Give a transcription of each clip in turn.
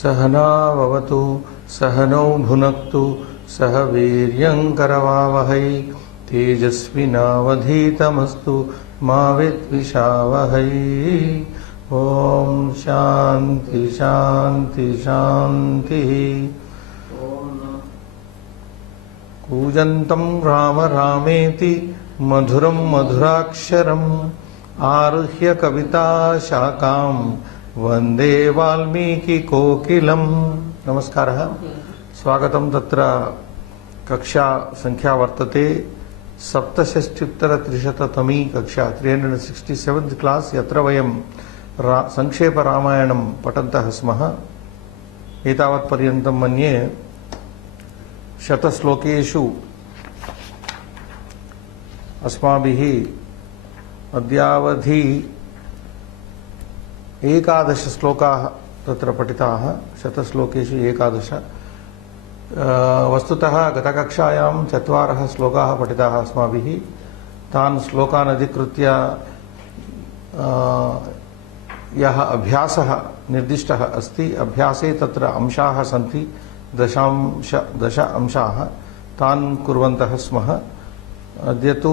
सहना भवतु सहनौ भुनक्तु सह वीर्यं करवावहै तेजस्विनावधीतमस्तु मा विद्विषावहै। ओम शांति शांति शांति। कूजन्तं राम रामेति मधुरं मधुराक्षरम् आरुह्य कविता शाखां वंदे वाल्मीकि कोकिलम्। नमस्कारः, स्वागतं। तत्र कक्षा संख्या वर्तते सप्तषष्ट्युत्तरत्रिशततमी कक्षा 367th क्लास। यत्र वयं संक्षेप रामायणं पठन्तः स्मः। एतावत्पर्यन्तं मन्ये शतश्लोकेषु अस्माभिः अद्यावधि 11 श्लोकाः तत्र पठिताः। शतश्लोकेषु 11। वस्तुतः गतकक्षायां 4 श्लोकाः पठिताः अस्माभिः। तान् श्लोकान् अधिकृत्य यः अभ्यासः निर्दिष्टः अस्ति, अभ्यासे तत्र अंशाः सन्ति, 10 अंशाः, तान् कुर्वन्तः स्मः। अद्य तु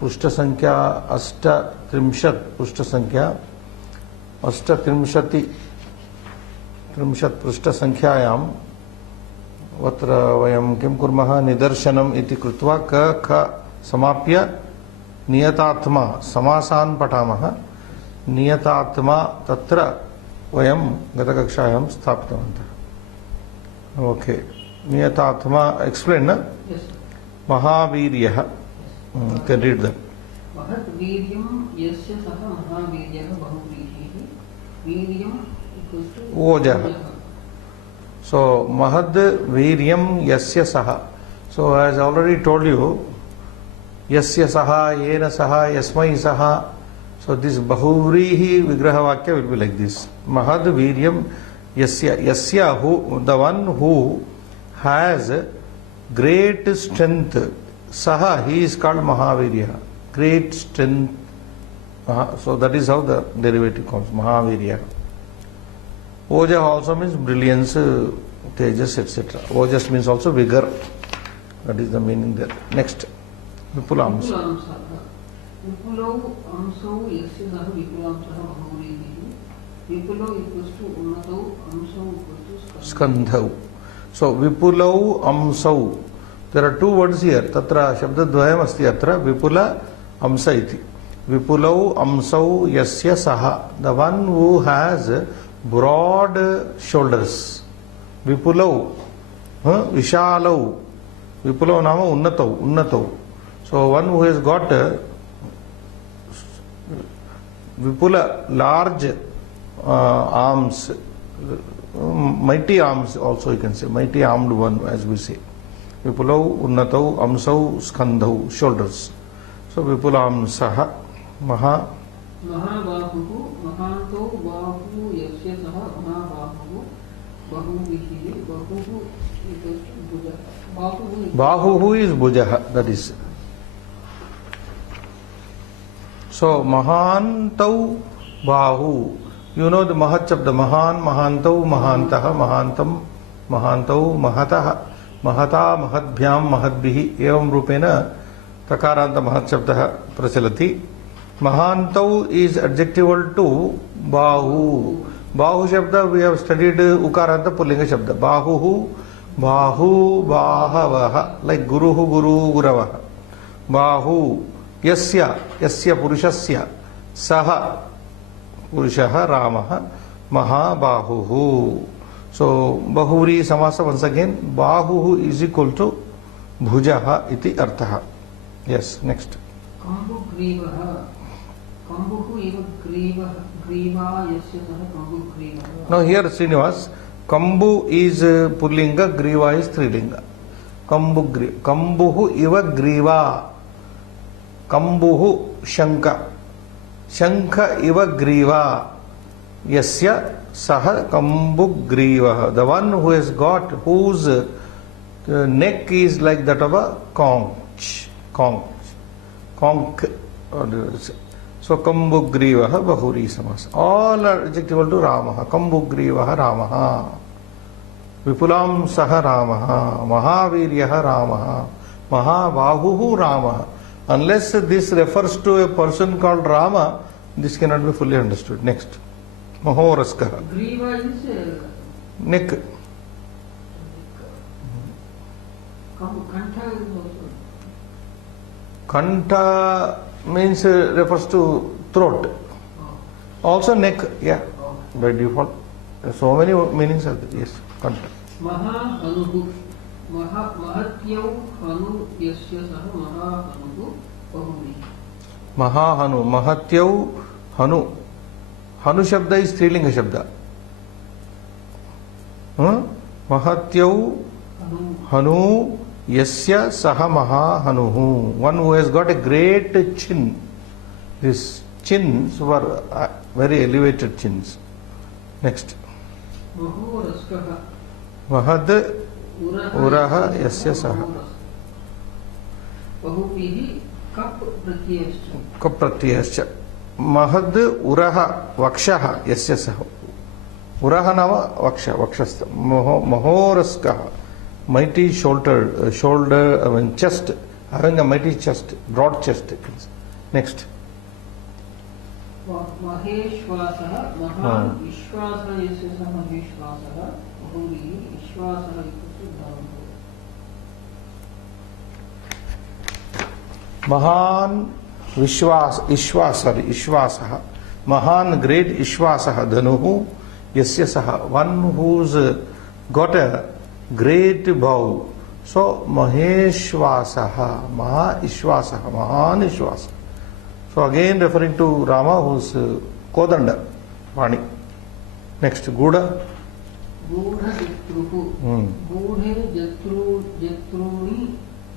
पृष्ठसङ्ख्या 38, पृष्ठसङ्ख्या 38 पृष्ठसङ्ख्यायाम् अत्र वयं किं कुर्मः, निदर्शनम् इति कृत्वा क ख समाप्य नियतात्मा समासान् पठामः। नियतात्मा तत्र वयं गतकक्षायां स्थापितवन्तः। ओके, नियतात्मा एक्सप्लेन न? महावीर्यः, कैन रीड दैट। महत् वीर्यं यस्य सः महावीर्यः बहुव्रीहिः वीर्यं इक्वल्स टू ओजः। So mahad viryam yasya saha. So as I already told you, yasya saha, yena saha, yasmai saha. So this bahuvrihi vigraha vakya will be like this. Mahad viryam yasya. Yasya, who, the one who has great strength. Saha, he is called Mahavirya. Great strength. So that is how the derivative comes, Mahavirya. Oja also means brilliance, tejas, etc. Ojas means also vigor. That is the meaning there. Next, Vipulamsa. Vipulau amsau yasya saha vipulamsaha bahuvrihi. Vipulau equals to unnatau, amsau equals to skandhau. So Vipulau amsau. There are 2 words here. Tatra shabdadvayam asti atra Vipula amsa iti. Vipulau amsau yasya saha. The one who has broad shoulders. Vipulau, Vishalau. Vipulau nama unnatau, unnatau. So one who has got Vipula, large arms, mighty arms also you can say, mighty armed one as we say. Vipulau, unnatau, amsau, skandhau, shoulders. So Vipulamsaha, Maha. Mahabahu, Mahanto Bahu Yasya Saha Mahabahu Bahuvrihi Bahuhu equals to Bhuja. Bahuhu is Bhujaha, that is. So Mahantau Bahu. You know the Mahat Shabda, Mahan, Mahantau, Mahantaha, Mahantam, Mahantau, Mahataha, Mahata, Mahatbhyam, Mahatbihi, Evam Rupena Takaranta Mahat Shabda Prachalati. Mahantau is adjectival to Bahu. Bahu Shabda we have studied Ukaranta Pullinga Shabda. Bahuhu, Bahu, Bahavaha, like Guruhu, Guru, Guravaha. Bahu, Yasya, Yasya Purushasya, Saha, Purushaha, Ramaha, Mahabahuhu. So Bahuri Samasa once again, Bahuhu is equal to Bhujaha iti arthaha. Yes, next. Kambu Grivaha. Kambuhu eva Griva yasya saha Kambu Grivaha. Now here Srinivas, Kambu is Pullinga, Griva is Strilinga. Kambuhu eva Griva. Kambuhu Shanka. Shanka eva Griva. Yasya saha Kambu Griva. The one who has got, whose neck is like that of a conch. Conch. So Kambugrivaha Bahuri Samas. All are adjectival to Ramaha. Kambugrivaha Ramaha. Vipulam saha Ramaha, Mahaviryaha Ramaha, Mahabahuhu Ramaha. Unless this refers to a person called Rama, this cannot be fully understood. Next. Mahoraskaha. Griva is Neck. Kantha is also. Kanta means refers to throat. Also neck, yeah, by default. So many meanings are there. Yes, Kanta. Mahahanuhu. Mahatyau hanu yasya saha mahahanuhu bahuri. Mahahanu. Mahatyau hanu. Hanu shabda is Strilinga shabda. Mahatyau hanu yasya saha mahahanuhu. One who has got a great chin. These chins were very elevated chins. Next. Mahoraskaha. Mahad uraha yasya saha. Bahubihi kap pratyayascha. Kapratyascha. Mahad uraha vakshaha yasya saha. Uraha nama vaksha, vakshastha. Mahoraskaha. Mighty shoulder, chest, having a mighty chest, broad chest. Next. Maheshwasaha. Mahan Vishwasaha yasya saha Maheshwasaha. Bahurihi Vishwasaha ikusu dhavanto. Mahan Ishwasaha. Mahan great Ishwasaha Dhanuhu yasya saha. One who's got a great bow. So Maheshwasaha, Maha Ishwasaha, Mahan Ishwasaha. So again referring to Rama who's Kodanda, Vani. Next, Guda. Gudha jatruhu. Gudhe jatruni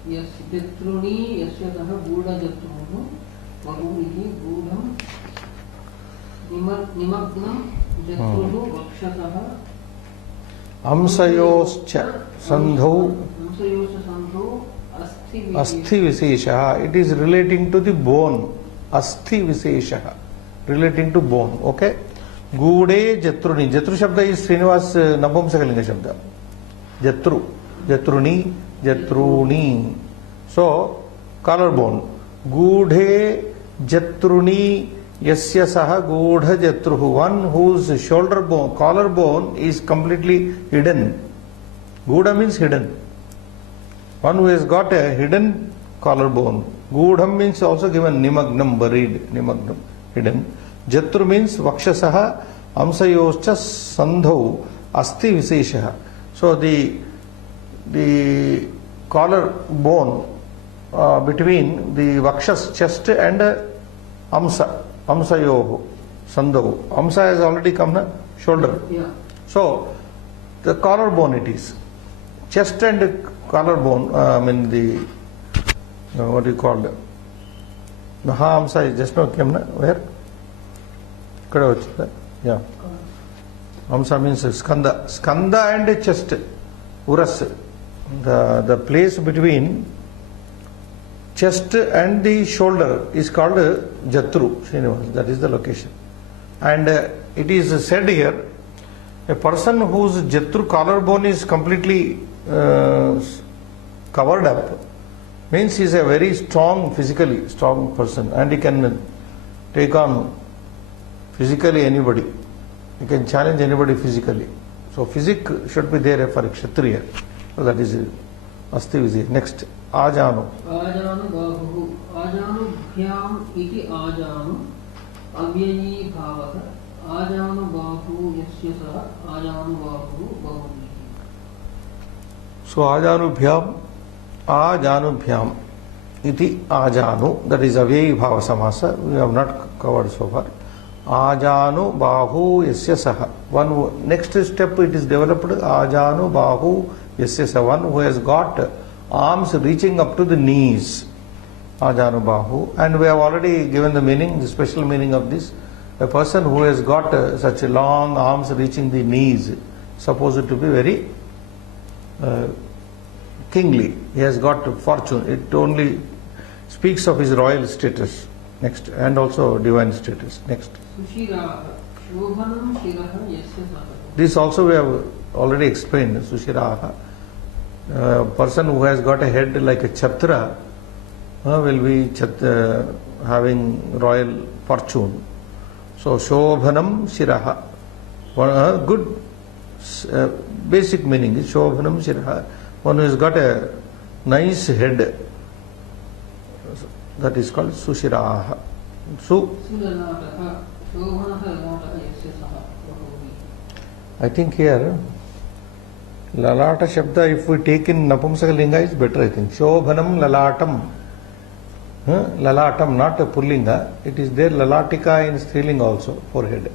yasya saha Gudha jatruhu. Bahurihi Gudham Nimagnam jatruhu vakshasaha. Amsayoscha Sandhau Asthi Asthi Viseshaha. It is relating to the bone. Asthi Viseshaha. Relating to bone. Okay. Gude Jatruni. Jatru Shabda is Srinivas Napumsakalinga Shabda. Jatru. Jatruni. Jatruni. So, collarbone. Gude Jatruni Yasya Saha Gudha Jatruhu. One whose shoulder bone, collarbone is completely hidden. Gudha means hidden. One who has got a hidden collarbone. Gudham means also given Nimagnam, buried. Nimagnam, hidden. Jatru means Vakshasaha Amsayoscha Sandhau Asti Viseshaha. So the collar bone between the Vakshas chest and Amsayoho Sandhau. Amsa has already come, na? Shoulder. Yeah. So the collarbone it is. Chest and collarbone, what do you call it? Mahamsa is just now came, na? Where? Yeah. Amsa means skanda. Skanda and chest. Uras. The place between chest and the shoulder is called Jatru. That is the location. And it is said here, a person whose Jatru collarbone is completely covered up means he is a very strong, physically strong person, and he can take on physically anybody. He can challenge anybody physically. So physique should be there for a Kshatriya. So that is Asti Vizir. Next, Ajanu. Ajanu Bahu. Ajanu Bhyam iti Ajanu Avyayi Bhavaka. Ajanu Bahu Yasya Saha Ajanu Bahu Bahuri. So Ajanu Bhyam iti Ajanu, that is Avyayi Bhava Samasa. We have not covered so far. Ajanu Bahu Yasya Saha. One next step it is developed. Ajanu Bahu Yasya Saha. One who has got arms reaching up to the knees. Ajanu Bahu. And we have already given the meaning, the special meaning of this. A person who has got such long arms reaching the knees, supposed to be very kingly. He has got fortune. It only speaks of his royal status. Next, and also divine status. Next. Sushiraha Shobhanam Shiraha Yasya Saha. This also we have already explained, Sushiraha. Person who has got a head like a Chatra will be having royal fortune. So, Shobhanam Shiraha. One good basic meaning is Shobhanam Shiraha. One who has got a nice head, that is called Sushiraha. I think here Lalata Shabda, if we take in Napumsaka Linga, is better, I think. Shobhanam Lalatam. Lalatam, not a Pullinga. It is there Lalatika in Strilinga also, forehead.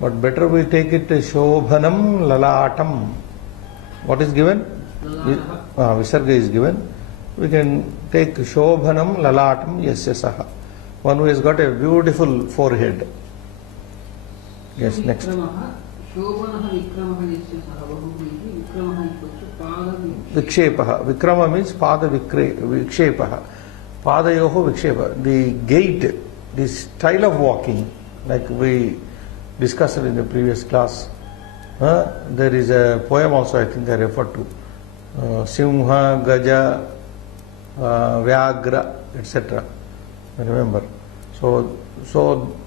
But better we take it Shobhanam Lalatam. What is given? Visarga is given. We can take Shobhanam Lalatam Yasya Saha. One who has got a beautiful forehead. Yes, next. Vikshepaha. Vikrama means Pada Vikshepaha. Padayoho Vikshepa. The gait, the style of walking, like we discussed in the previous class. There is a poem also, I think I referred to. Simha, Gaja, Vyagra, etc. Remember. So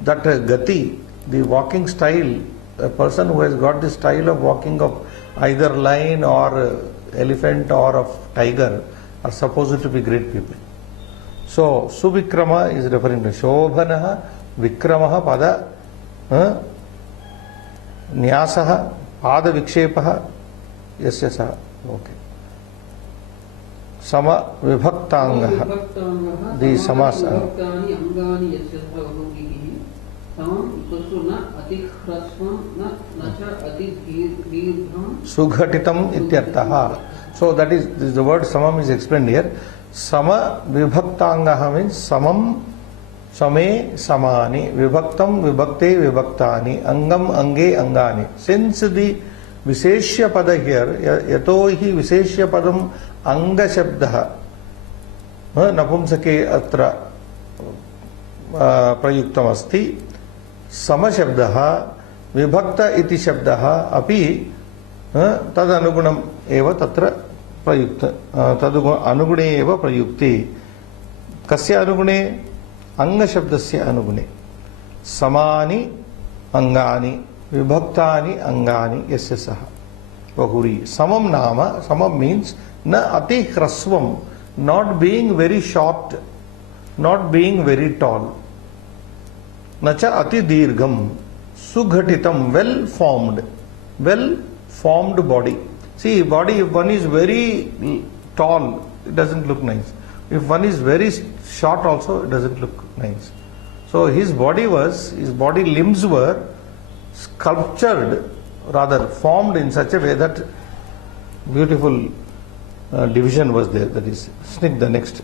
that Gati, the walking style, a person who has got the style of walking of either lion or elephant or of tiger are supposed to be great people. So Suvikrama is referring to Shobhanaha, Vikramaha, Pada, Nyasaha, Pada Vikshepaha, Yasya Saha. Okay. Sama Vibhaktangaha. The Samas. Sughatitam ityartaha. So that is the word samam is explained here. Sama vibhaktangaha means samam, same, samani, vibhaktam, vibhakte, vibhaktani, angam, ange, angani. Since the Visheshya pada here, yatohi Visheshya padam anga shabdaha napumsake atra prayuktam asti. Sama shabdaha vibhakta iti shabdaha api tad anugunam eva tatra prayukta tad anugune eva prayukti. Kasya anugune? Anga shabdasya anugune. Samani angani vibhaktani angani yasya saha bahuri. Samam nama, samam means na ati hrasvam, not being very short, not being very tall. Nacha ati dirgham, sughatitam, well formed body. See, body, if one is very tall, it doesn't look nice. If one is very short also, it doesn't look nice. So his body limbs were sculptured, rather formed in such a way that beautiful division was there. That is Snigdha. Next.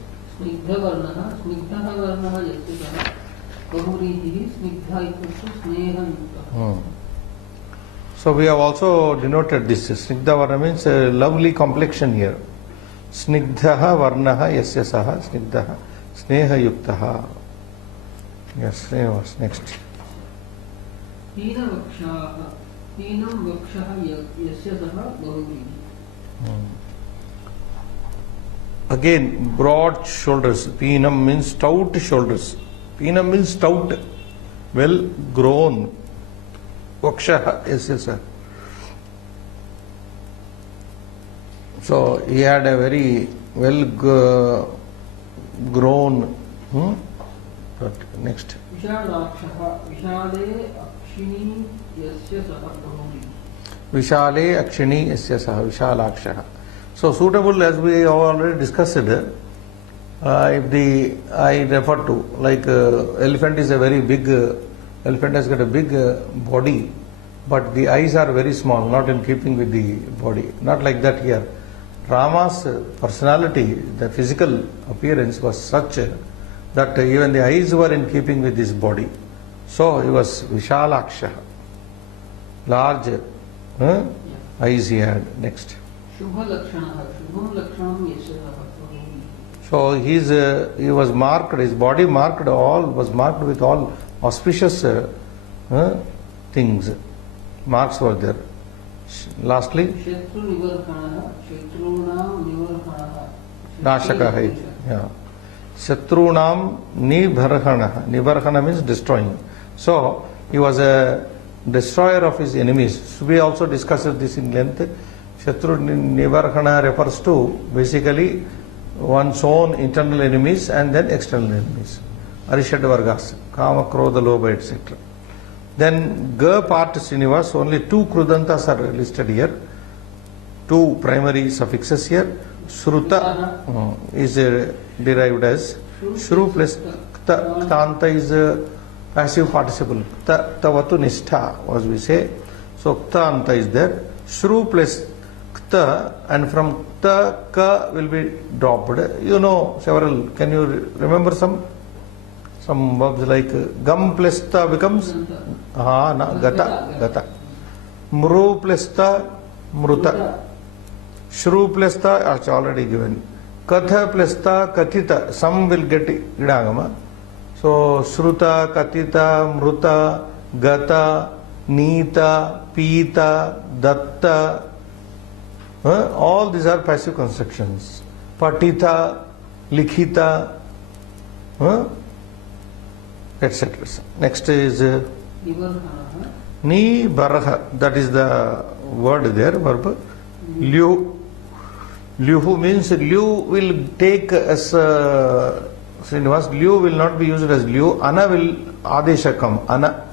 So we have also denoted this. Snigdha Varna means a lovely complexion here. Snigdha Varnaha Yasya Saha Snigdha Sneha Yuktaha. Yes, Sneha. Next. Again, broad shoulders. Peenam means stout shoulders. Peenam means stout, well grown. Vakshaha, yes, sir. So he had a very well grown. But next. Vishale Akshini Yasya Saha Vishalakshaha. So suitable, as we have already discussed, if I refer to, like elephant is a very big, elephant has got a big body, but the eyes are very small, not in keeping with the body. Not like that here. Rama's personality, the physical appearance was such that even the eyes were in keeping with his body. So he was Vishalakshaha. Large eyes he had. Next. So he was marked, his body was marked with all auspicious things. Marks were there. Lastly, Shatru Nivarhanaha, Shatrunam Nivarhanaha. Nashakaha. Yeah. Shatrunam Nivarhanaha. Nivarhana means destroying. So, he was a destroyer of his enemies. We also discussed this in length. Shatru Nivarhana refers to basically one's own internal enemies and then external enemies. Arishad Vargas, Kama, Krodha, Lobha, etc. Then Ga part Srinivas, only two Krudantas are listed here. Two primary suffixes here. Shruta is derived as Shru plus Kta. Ktanta is a passive participle. Kta, Tavatu Nishtha, as we say. So Ktanta is there. Shru plus Kta, and from Kta, Ka will be dropped. You know several. Can you remember some verbs like Gam plus Ta becomes Gata. Mru plus Ta, Mruta. Shru plus Ta, it's already given. Katha plus Ta, Kathita. Some will get Idagama. So Shruta, Kathita, Mruta, Gata, Nita, Pita, Datta. All these are passive constructions. Patita, Likhita, etc. Next is Ni Baraha. That is the word there, verb. Lyu. Lyuhu means Lyu will take as Srinivas. Lyu will not be used as Lyu. Ana will Adesha come. Ana.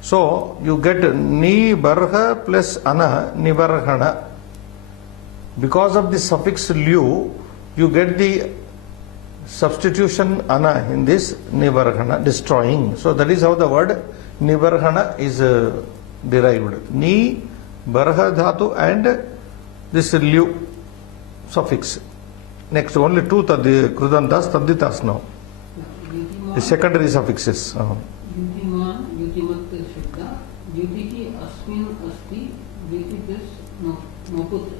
So you get Ni Baraha plus Ana, Nibarhana. Because of the suffix Lyu, you get the substitution Ana in this Nibarhana, destroying. So that is how the word Nibarhana is derived. Ni, Barha Dhatu and this Lyu suffix. Next, only two Krudantas, Taditas now. The secondary suffixes. Yutiman, Yutimat Shabda, Yutiki Asmin Asti, Yuti plus Maput.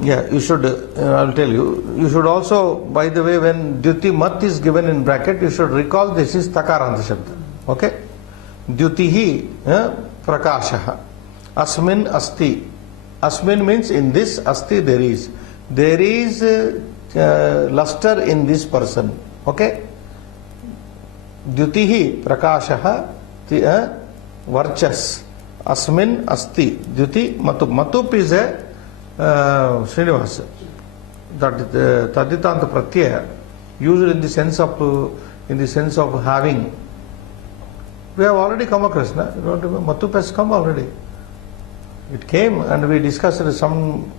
Yeah, you should, I'll tell you, you should also, by the way, when Dyuti Mat is given in bracket, you should recall this is Takaranta Shabda. Okay? Dyutihi Prakashaha. Asmin Asti. Asmin means in this Asti there is. There is luster in this person. Okay? Dyutihi Prakashaha Varchas. Asmin Asti. Dyuti Matup. Matup is a Srinivas, that Taditanta Pratyaya, used in the sense of having. We have already come across, na? You don't remember? Matup has come already. It came and we discussed some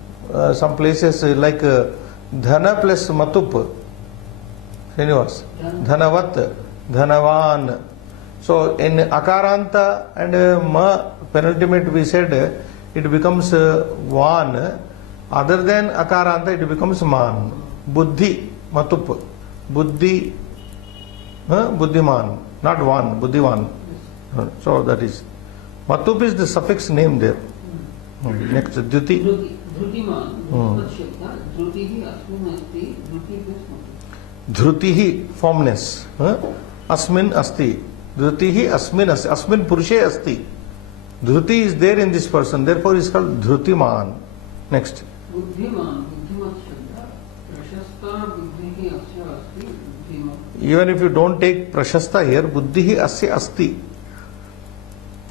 places like Dhana plus Matup. Srinivas. Dhanavat, Dhanavan. So in Akaranta and Ma penultimate we said it becomes Van. Other than Akaranta, it becomes Man. Buddhi, Matup. Buddhi, Buddhiman. Not Van, Buddhivan. So that is. Matup is the suffix name there. Next, Dhyuti. Dhrutiman. Dhrutihi, formless. Asmin Asti. Dhrutihi Asmin Asti. Asmin Purushe Asti. Dhruti is there in this person, therefore is called Dhrutiman. Next. Buddhiman, Buddhimat Shabda, Prashasta Buddhihi Asya Asti, Buddhiman. Even if you don't take Prashasta here, Buddhihi Asya Asti.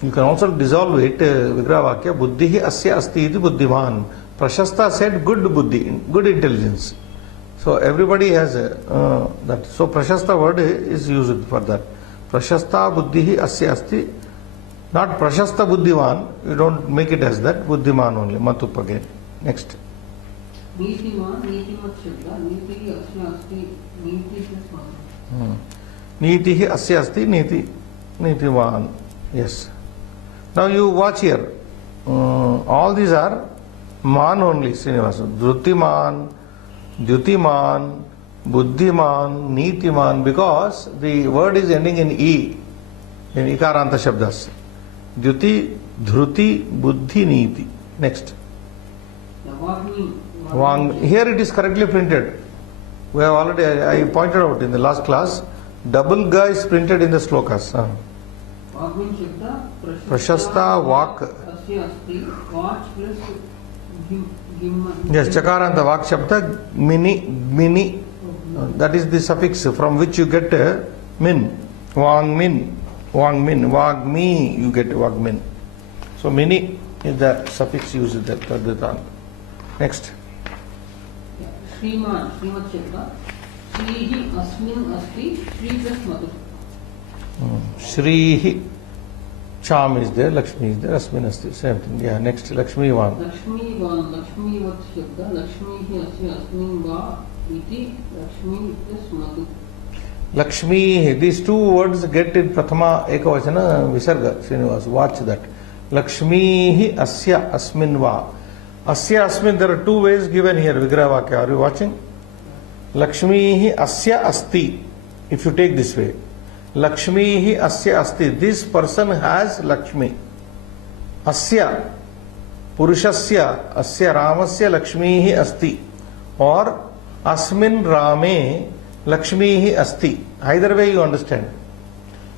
You can also dissolve it, Vigrhavakya, Buddhihi Asya Asti iti Buddhiman. Prashasta said good buddhi, good intelligence. So everybody has that. So Prashasta word is used for that. Prashasta Buddhihi Asya Asti. Not Prashasta Buddhiman, you don't make it as that, Buddhiman only, Matup again. Next. Nitiman, Nitimat Shabda, Nitihi Asya Asti, Niti plus Matu. Nitihi Asya Asti, Nitiman. Yes. Now you watch here. All these are Man only, Srinivasa. Dhrutiman, Dyutiman, Buddhiman, Nitiman, because the word is ending in E, in Ikaranta Shabdas. Dyuti, Dhruti, Buddhi, Niti. Next. Here it is correctly printed. We have already, I pointed out in the last class, double Ga is printed in the slokas. Prashasta Vak. अस्य अस्ति वाच् plus गिम्म. Yes, chakaranta vak shabda mini. That is the suffix from which you get min. Vagmin. Vagmi, you get vagmin. So mini is the suffix used there. Tadvitan. Next. श्रीमान शब्द श्रीहि अस्मिन् अस्ति Shri plus Madhu. Shrihi. Cham is there, Lakshmi is there, Asmin asti. Same thing. Yeah, next Lakshmivan. लक्ष्मीवत् शब्द लक्ष्मीः अस्य अस्मिन् वा इति Lakshmi plus Madhu. Lakshmi, these two words get in Prathama Ekavachana Visarga. Srinivas, watch that. Lakshmi asya asmin va. Asya asmin, there are two ways given here. Vigraha Vakya, are you watching? Lakshmi asya asti. If you take this way. Lakshmi asya asti. This person has Lakshmi. Asya. Purushasya. Asya Ramasya Lakshmi asti. Or Asmin Rame Lakshmi asti. Either way you understand.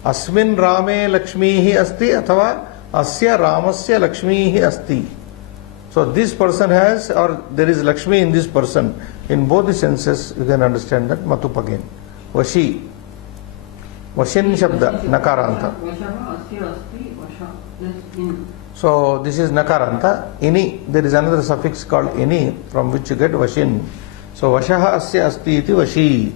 Asmin Rame Lakshmi asti athava Asya Ramasya Lakshmi asti. So this person has, or there is Lakshmi in this person. In both the senses you can understand that. Matup again. Vashi. Vashin Shabda. Nakaranta. So this is Nakaranta. Ini. There is another suffix called ini from which you get Vashin. So Vashaha Asya Asti iti Vashi.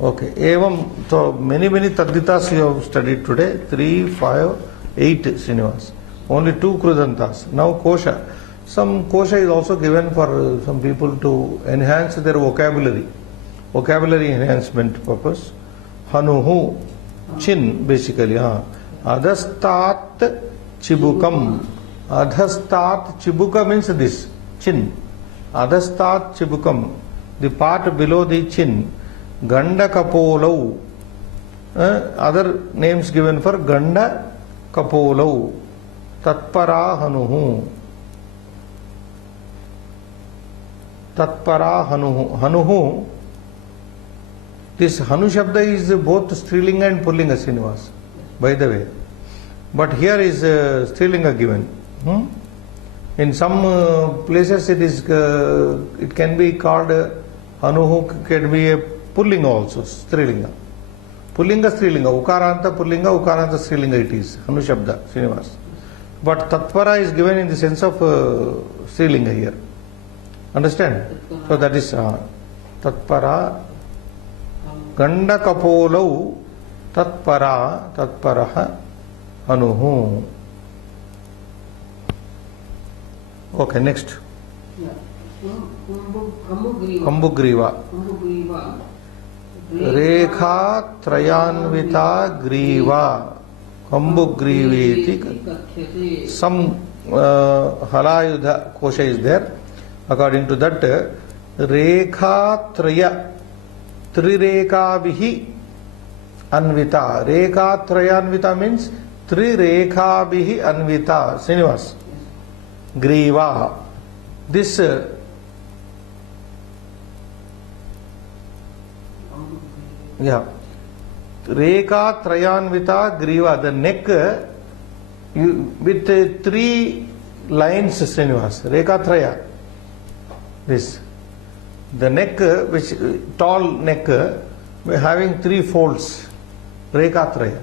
Okay. Evam, so many Tadditas you have studied today. 3, 5, 8 Srinivas. Only 2 Krudantas. Now Kosha. Some Kosha is also given for some people to enhance their vocabulary. Vocabulary enhancement purpose. Hanuhu. Chin basically. Adhastat Chibukam. Adhastat Chibuka means this. Chin. Adhastat Chibukam. The part below the chin. Ganda Kapolau. Other names given for Ganda Kapolau. Tatpara Hanuhu. Tatpara Hanuhu. Hanuhu. This Hanu Shabda is both Strilinga and Pullinga Srinivas, by the way. But here is Strilinga given. In some places it can be called Hanuhu, can be a Pullinga also, Strilinga. Pullinga, Strilinga, Ukaranta, Pullinga, Ukaranta, Strilinga it is, Hanu Shabda, Srinivas. But Tatpara is given in the sense of Strilinga here. Understand? So that is Tatpara, Ganda Kapolau, Tatparaha, Hanuhu. Okay, next. Kambugriva. Rekha Trayanvita Griva. Kambugrivi. Some Halayudha Kosha is there. According to that, Rekha Traya. Trireka Bihi Anvita. Rekha Trayanvita means Trireka Bihi Anvita. Srinivas. Griva. This Rekha Trayanvita Griva. The neck with 3 lines, Srinivas. Rekha Traya. This. The neck, which tall neck, having 3 folds. Rekha Traya.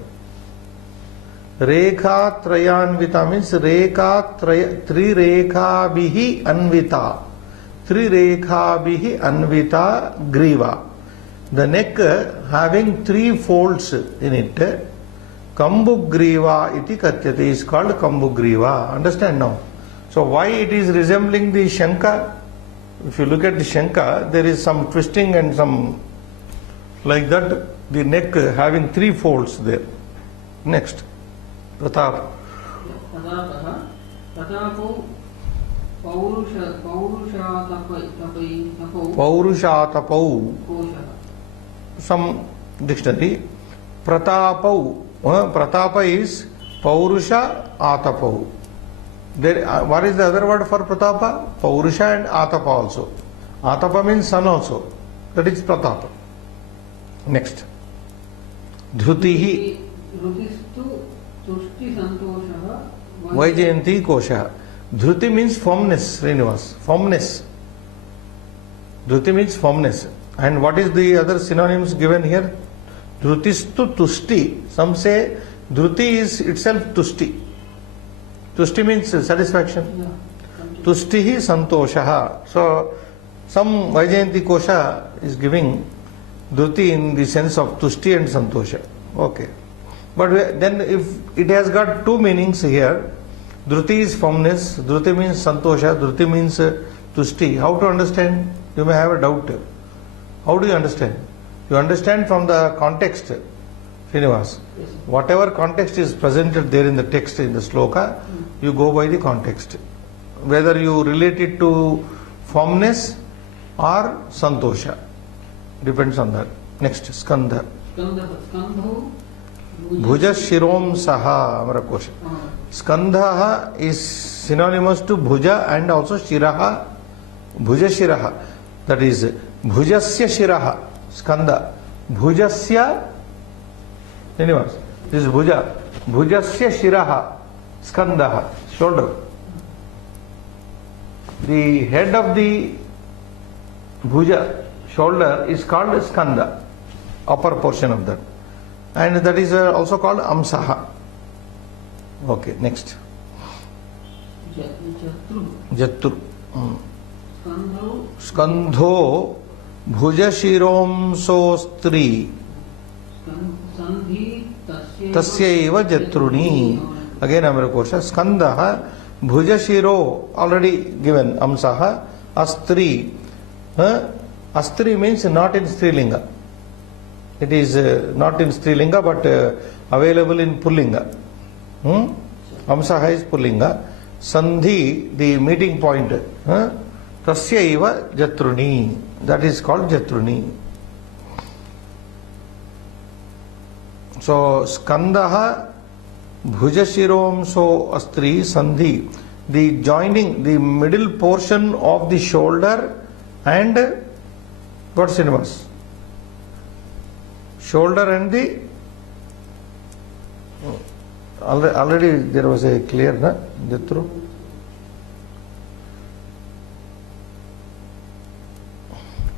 Rekha Trayanvita means Rekha Traya, Trireka Bihi Anvita. Trireka Bihi Anvita Griva. The neck having 3 folds in it. Kambugriva iti katyate is called Kambugriva. Understand now? So why it is resembling the Shanka? If you look at the Shanka, there is some twisting and some like that. The neck having 3 folds there. Next. Pratap. Paurushatapau. Some dictionary. Pratapau. Pratapa is Paurusha Atapau. There, what is the other word for Pratapa? Paurusha and Atapa also. Atapa means sun also. That is Pratapa. Next. Dhrutihi. Dhrutistu tushti santoshaha Vaijayanti Kosha. Dhruti means firmness, Srinivas. Firmness. Dhruti means firmness. And what is the other synonyms given here? Dhrutistu tushti. Some say Dhruti is itself tushti. Tushti means satisfaction. Tushtihi santoshaha. So, some Vaijayanti Kosha is giving Dhruti in the sense of tushti and santosha. Okay. But then if it has got two meanings here, Dhruti is firmness, Dhruti means santosha, Dhruti means tushti. How to understand? You may have a doubt. How do you understand? You understand from the context, Srinivas. Yes. Whatever context is presented there in the text, in the sloka, you go by the context. Whether you relate it to firmness or santosha. Depends on that. Next, skandha. Skandho. Bhuja shirom saha, Amarakosha. Skandha is synonymous to bhuja and also shiraha. Bhuja shiraha. That is bhujasya shiraha. Skandha. Bhujasya. Anyways, this is bhuja. Bhujasya shiraha. Skandha. Shoulder. The head of the bhuja, shoulder, is called skandha. Upper portion of that. And that is also called amsaha. Okay, next. Jatru. Skandho bhujashiromso stri tasyaiva jatruni. Again Amarakosha. Skandha bhujashiro, already given, amsaha. Astri. Astri means not in Strilinga. It is not in Strilinga but available in Pullinga. Amsaha is Pullinga. Sandhi, the meeting point. Tasyaiva jatruni. That is called jatruni. So, skandaha bhujashiromso astri sandhi. The joining, the middle portion of the shoulder and what synonyms? Shoulder and the already there was a clear na jatru.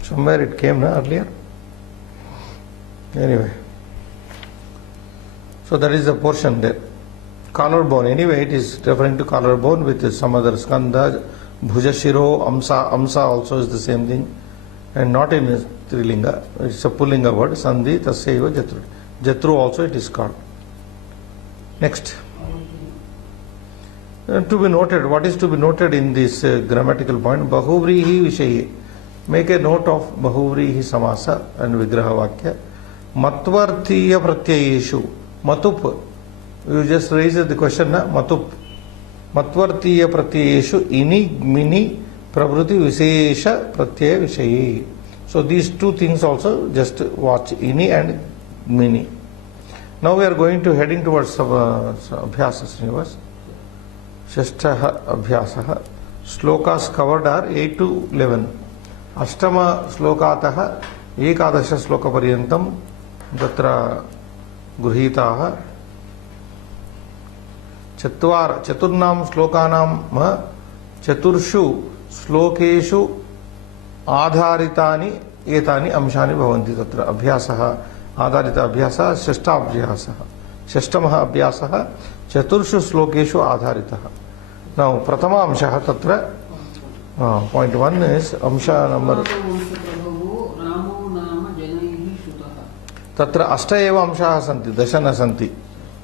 Somewhere it came na earlier. Anyway, so that is the portion there. Collarbone. Anyway, it is referring to collarbone with some other skandha, bhujashiro, amsa. Amsa also is the same thing, and not in Trilinga. It's a Pullinga word. Sandhi tasyaiva jatru. Jatru also it is called. Next. To be noted, what is to be noted in this grammatical point? Bahuvrihi vishaye. Make a note of Bahuvrihi samasa and Vigraha Vakya. Matvarthiya pratyayeshu. Matup. You just raised the question, na? Matup. Matvarthiya pratyayeshu ini mini pravruti visesha pratyaya vishaye. So these two things also just watch, ini and mini. Now we are going to heading towards abhyasa, Srinivas. Shashtaha abhyasaha. Slokas covered are 8 to 11. Ashtama slokataha ekadasha sloka paryantam tatra gruhitaha. Chaturnam slokanam chaturshu slokeshu adharitani etani amshani bhavanti tatra abhyasaha adharita abhyasa shashta abhyasaha shashtamaha abhyasaha chaturshu slokeshu adharitaha. Now prathama amshaha tatra point 1 is amsha number tatra ashta eva amshaha santi dashana santi.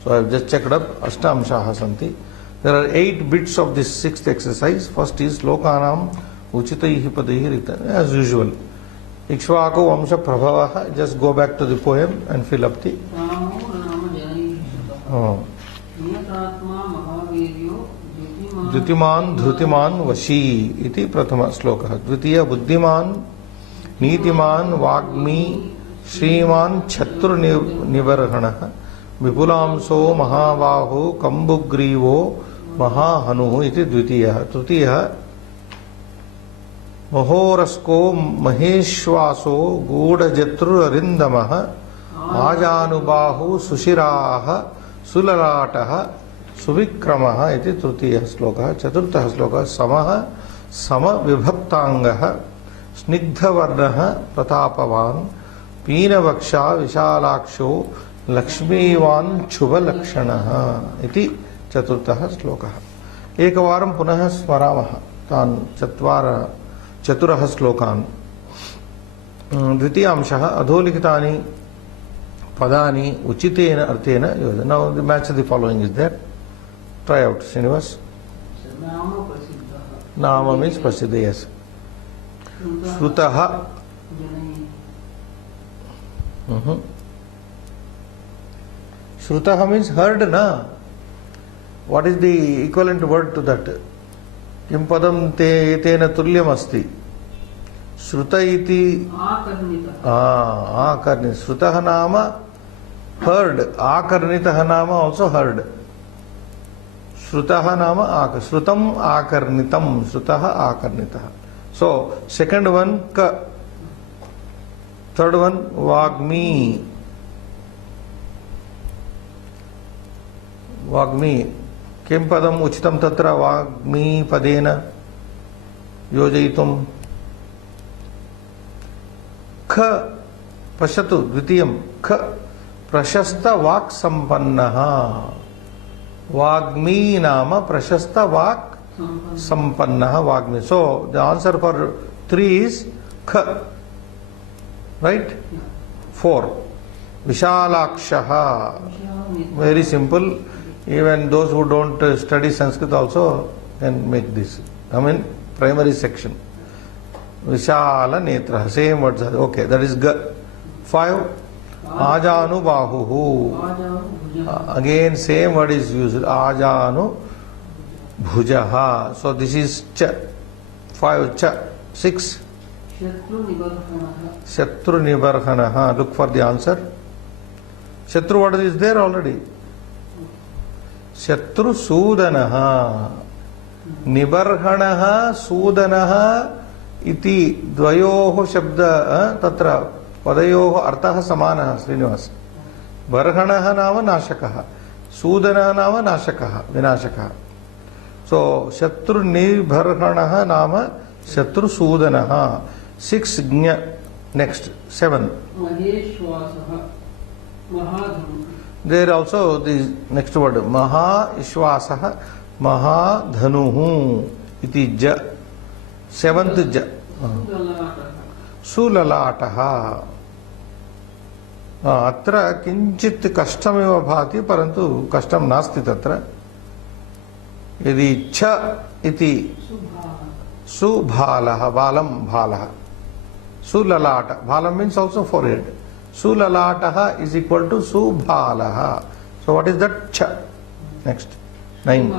So I have just checked up ashta amshaha santi. There are 8 bits of this 6th exercise. First is lokanam uchitaihi padaihi rita, as usual. Ikshvaku Vamsha Prabhavaha. Just go back to the poem and fill up the. Dvitiman Dhrutiman Vashi iti Prathama Sloka. Dvitiya Buddhiman Nitiman Vagmi Shriman Chatru Nivarhana Vipulamso Mahavahu Kambugrivo Mahahanu iti Dvitiya. Tritiya Mahorasko Maheshwaso Guda Jatru Arindamaha Ajanubahu Sushiraha Sulalataha सुविक्रमः इति तृतीयः श्लोकः। चतुर्थः श्लोकः समः समविभक्ताङ्गः स्निग्धवर्णः प्रतापवान् पीनवक्षा विशालाक्षो लक्ष्मीवान् शुभलक्षणः इति चतुर्थः श्लोकः। एकवारं पुनः स्मरामः तान् चतुरः श्लोकान्। द्वितीयांशः अधोलिखितानि पदानि उचितेन अर्थेन योजय। Now the match the following is there. Try out Srinivas. नाम मीन्स प्रसिद्ध। यस। श्रुतः श्रुतः मीन्स हर्ड ना। What is the equivalent word to that? किं पदं तेन तुल्यम् अस्ति? श्रुत इति आकर्णित। श्रुतः नाम हर्ड, आकर्णितः नाम आल्सो हर्ड। श्रुतः नाम श्रुतम् आकर्णितम्, श्रुतः आकर्णितः। सो सेकंड वन क, थर्ड वन वाग्मी। वाग्मी किं पदम् उचितं तत्र? वाग्मी पदेन योजयितुम्। ख पश्यतु द्वितीयं ख प्रशस्त वाक् संपन्नः। वाग्मी नाम प्रशस्त वाक् संपन्नः वाग्मी। So the answer for 3 is ख, राइट? 4 विशालाक्षः। Very simple. Even those who don't study Sanskrit also can make this. I mean primary section. Vishala netra, same words. Okay, that is G. 5 Ajanu bahuhu. Again same word is used. Ajanu bhujaha. So this is Ch. 5 Ch. 6 Shatru nibarhanaha. Look for the answer. Shatru word is there already. शत्रु सूदनः, निबर्हणः सूदनः इति द्वयोः शब्द तत्र पदयोः अर्थः समानः। श्रीनिवास, बर्हणः नाम नाशकः, सूदनः नाम नाशकः, विनाशकः। सो शत्रु निबर्हणः नाम शत्रु सूदनः। 6 ज्ञ। Next 7 There also the next word Maha Ishvasah Mahadhanuhu iti Ja. 7th Ja. Sulalataha. Atra kinchit kashtameva bhati parantu kashtam nasti tatra. Yadi Cha iti Subhalaha. Balam bhalaha. Sulalata. Balam means also forehead. Sulalataha is equal to Subhalaha. So what is that? Cha. Next. 9.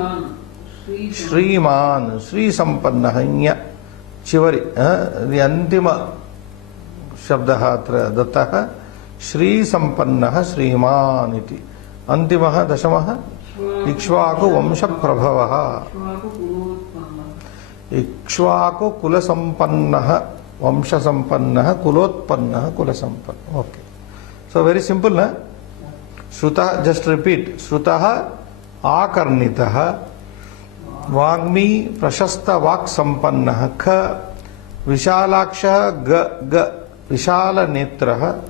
Shriman. Shri Sampannaha. Nya. Chivari. The Antima Shabdaha atra dattaha. Shri Sampannaha Shriman iti. Antimaha Dashamaha. Ikshvaku Vamsha Prabhavaha. Ikshvaku Kula Sampannaha. Vamsha Sampannaha Kulotpannaha Kula Sampannaha. Okay. So very simple, na? Shruta, just repeat. Shrutaha Akarnitaha Vagmi Prashasta Vak Sampannaha Kha Vishalaksha Ga Vishala Netraha.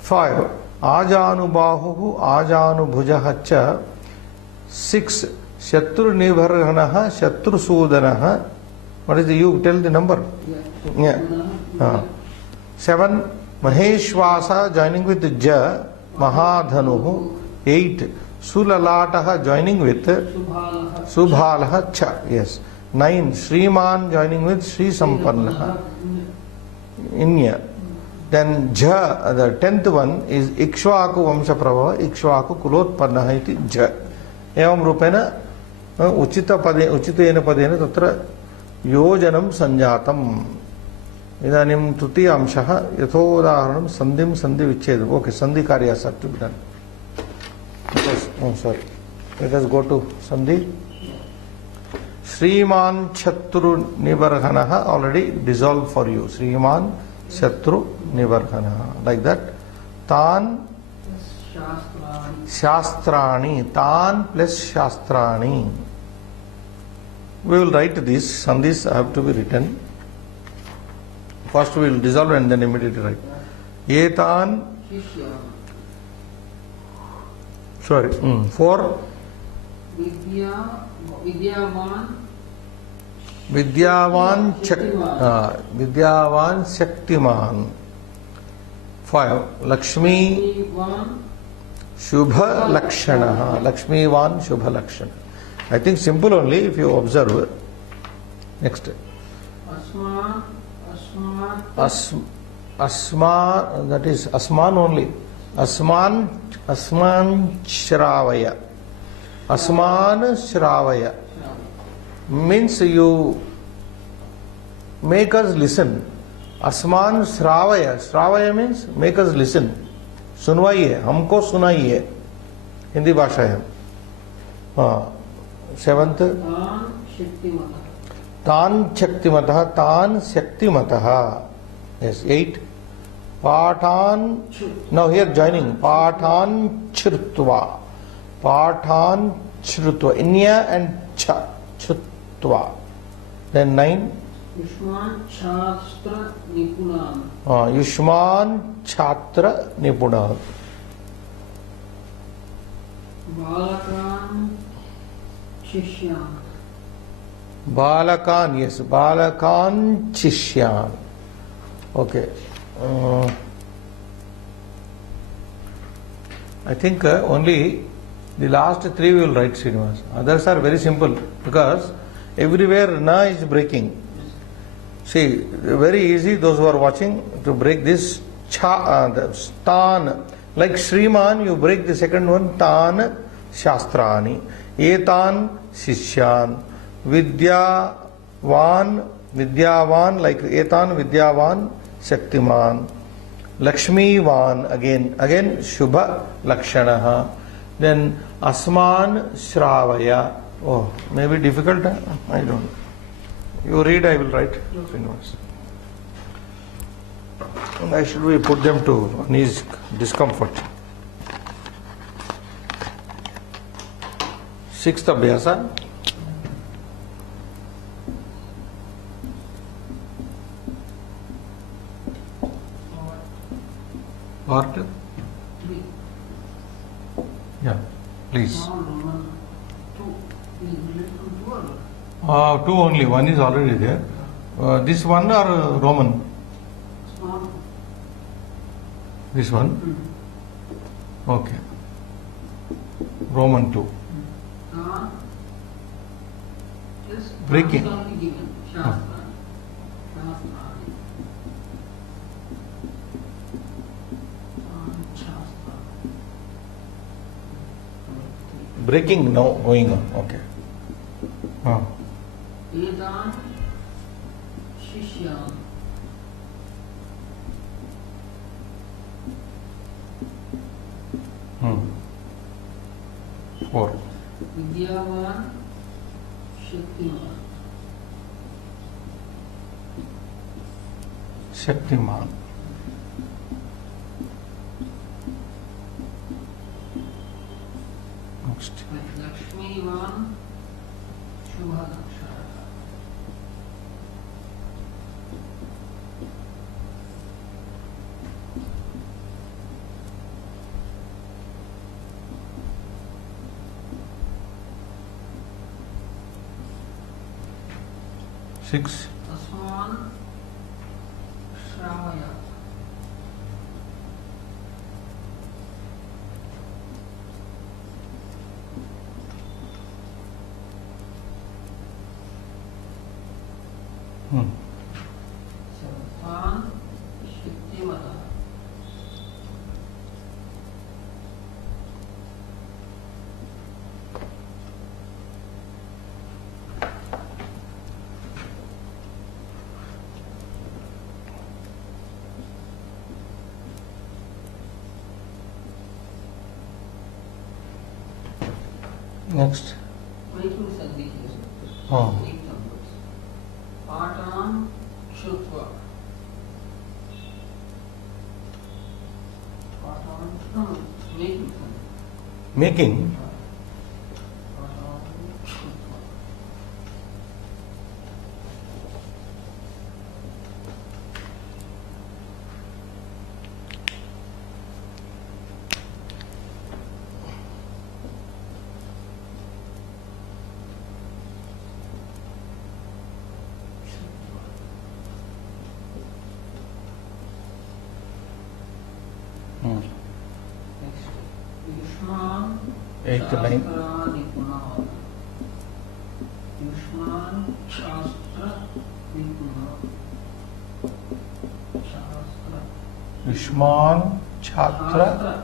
5 Ajanu Bahuhu Ajanu Bhujaha Cha. 6 Shatru Nivarhanaha Shatru Sudanaha. What is the, you tell the number? Yeah. 7 Maheshwasa joining with Ja, Mahadhanuhu. 8 Sulalataha joining with Subhalaha Cha. Yes. 9 Shriman joining with Shri Sampannaha. Inya. Then Ja, the 10th one is Ikshvaku Vamsha Prabhava, Ikshvaku Kulotpannaha iti Ja. Evam Rupena Uchitena Padena Tatra Yojanam Sanjatam. Idanim Tutiyamshaha Yathodaharanam Sandhim Sandhi Vichedam. Okay, Sandhi Karyas are to be done. Oh, sorry. Let us go to Sandhi. Shriman Chatru Nibarhanaha already dissolved for you. Shriman Chatru Nibarhanaha. Like that. Tan Shastrani. Tan plus Shastrani. We will write this. Sandhis have to be written. First we will dissolve and then immediately write. Etan. Sorry. For Vidyavan Shaktiman. 5. Lakshmi Shubha Lakshana. Lakshmivan Shubha Lakshana. I think simple only if you observe. Next. Asma, that is Asman only. Asman Shravaya. Asman Shravaya. Means you make us listen. Asman Shravaya. Shravaya means make us listen. Sunvaiye. Humko sunaiye. Hindi भाषा है. 7th. Tan Shaktimatah. Tan Shaktimatah. Yes. 8. Patan. Now here joining. Patan Chrutva. Patan Chrutva. Inya and Cha. Chrutva. Then 9. Yushman Chhatra Nipunan. Yushman Chhatra Nipunan. Balakan Shishyan. Balakan, yes. Balakan Chishyan. Okay. I think only the last 3 we will write, Srinivas. Others are very simple because everywhere na is breaking. See, very easy, those who are watching, to break this the tan. Like Shriman, you break the second one, tan shastrani. Etan shishyan. Vidyavan, like etan vidyavan shaktiman. Lakshmivan, again Shubha Lakshanaha. Then Asman Shravaya. Oh, maybe difficult, I don't know. You read, I will write. And I should we put them to his discomfort. 6th Abhyasa. Part? Yeah, please. 2 only, 1 is already there. This one or Roman? This one? Okay. Roman 2. Breaking. Breaking now, going on. Okay. Edan Shishyan. Four. Vidyavan Shaktiman. Shaktiman. Next. Lakshmivan Shubha Lakshana. Six. Asman Shravaya. San Shaktimata. Next. Oh. Patan Shutva. Making. Making. Eighth line. Yushman Chhatra.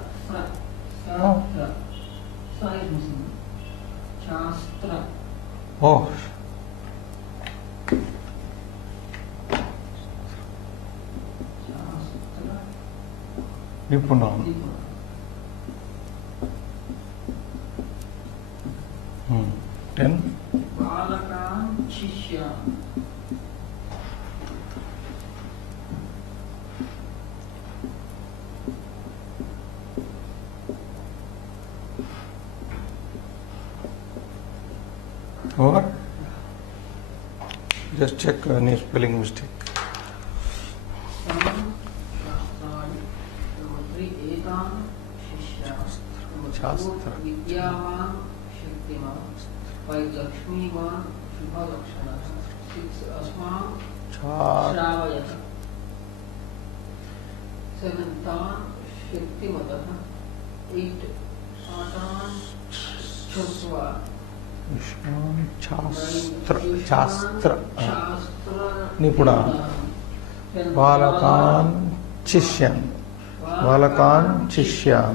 Oh. Nipunam. Then Balakan Shishya. Over. Just check any spelling mistake. Shastra. Vidyavan Shaktiman. 5 Lakshmiman Shubha Lakshana. 6 Asman Shravaya. 7 Tan Shaktimata. 8 Atan Chaswa. Yushman Shastra. Nipuna. Balakan Chishyan. Balakan Chishyan.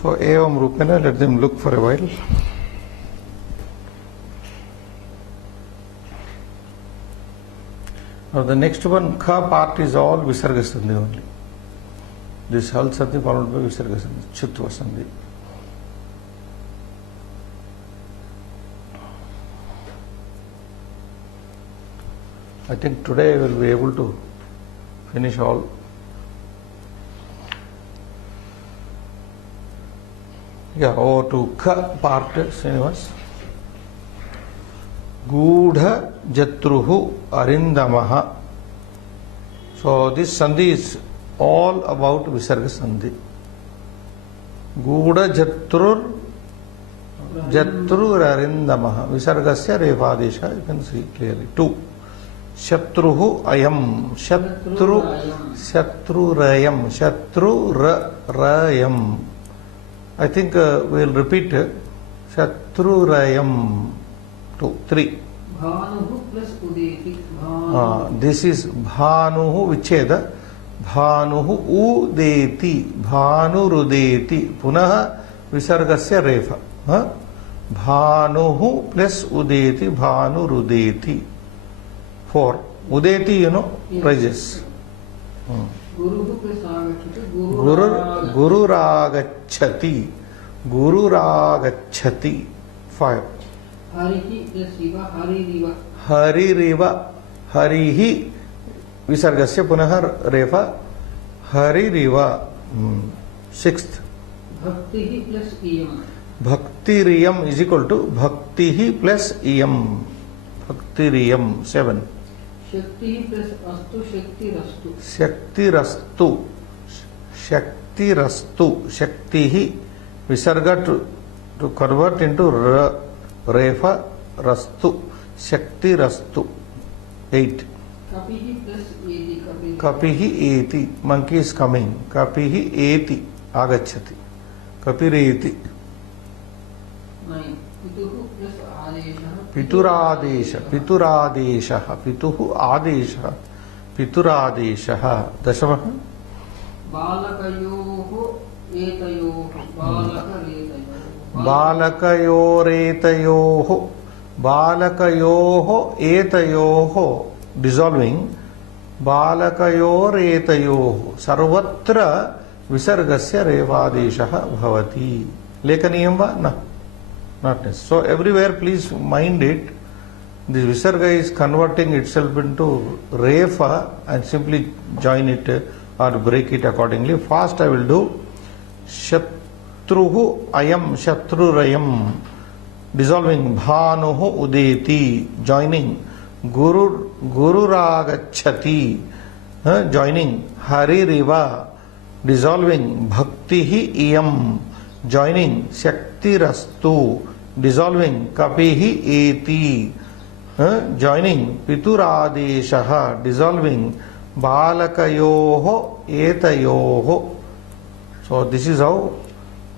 So, evam rupena, let them look for a while. Now, the next one, Kha part is all Visarga Sandhi only. This Hal Sandhi followed by Visarga Sandhi, Chitva Sandhi. I think today we will be able to finish all. Yeah, over to Kha part, Srinivas. Gudha Jatruhu Arindamaha. So this Sandhi is all about Visarga Sandhi. Gudha Jatrur Arindamaha. Visargasya Revadesha, you can see clearly. 2. Shatruhu Ayam. Shatrurayam. Shatrurayam. I think we will repeat Shatrurayam. 2, 3. Bhanuhu plus Udeti. This is Bhanuhu Vicheda. Bhanuhu Udeti. Bhanurudeti. Punaha Visargasya Refa. Bhanuhu plus Udeti. Bhanurudeti. 4. Udeti, you know, praises. Guru plus Gururagacchati. Gururagacchati. 5. Harihi plus Riva. Haririva. Haririva. Harihi. Visargasya punaha refa. Haririva. 6th. Bhaktihi plus Iyam. Bhaktiriyam is equal to Bhaktihi plus Iyam. Bhaktiriyam. 7. Shakti plus Astu Shakti Rastu. Shakti Rastu. Shakti Rastu. Shaktihi. Visarga to convert into Refa Rastu. Shakti Rastu. 8. Kapihi plus Eti. Kapihi Eti. Monkey is coming. Kapihi Eti. Agachati. Kapireti. 9. Pituhu plus Adesha. Pituradesha. Pituradesha. Pituhu Adesha. Pituradesha. Dashamaha. Balakayoho Etayoho. Balaka Balakayoretayoho. Balakayoho etayoho. Dissolving. Balakayoretayoho. Sarvatra Visargasya Revadesha Bhavati. Lekaniyam va? No. Not necessary. So everywhere please mind it. This Visarga is converting itself into Refa and simply join it or break it accordingly. Fast I will do. Shatruhu ayam shatrurayam, dissolving. Bhanuhu udeti, joining. Gururagacchati, joining. Haririva, dissolving. Bhaktihi iyam, joining. Shaktirastu, dissolving. Kapihi eti, joining. Pituradeshaha, dissolving. Balakayoho etayoho. So this is how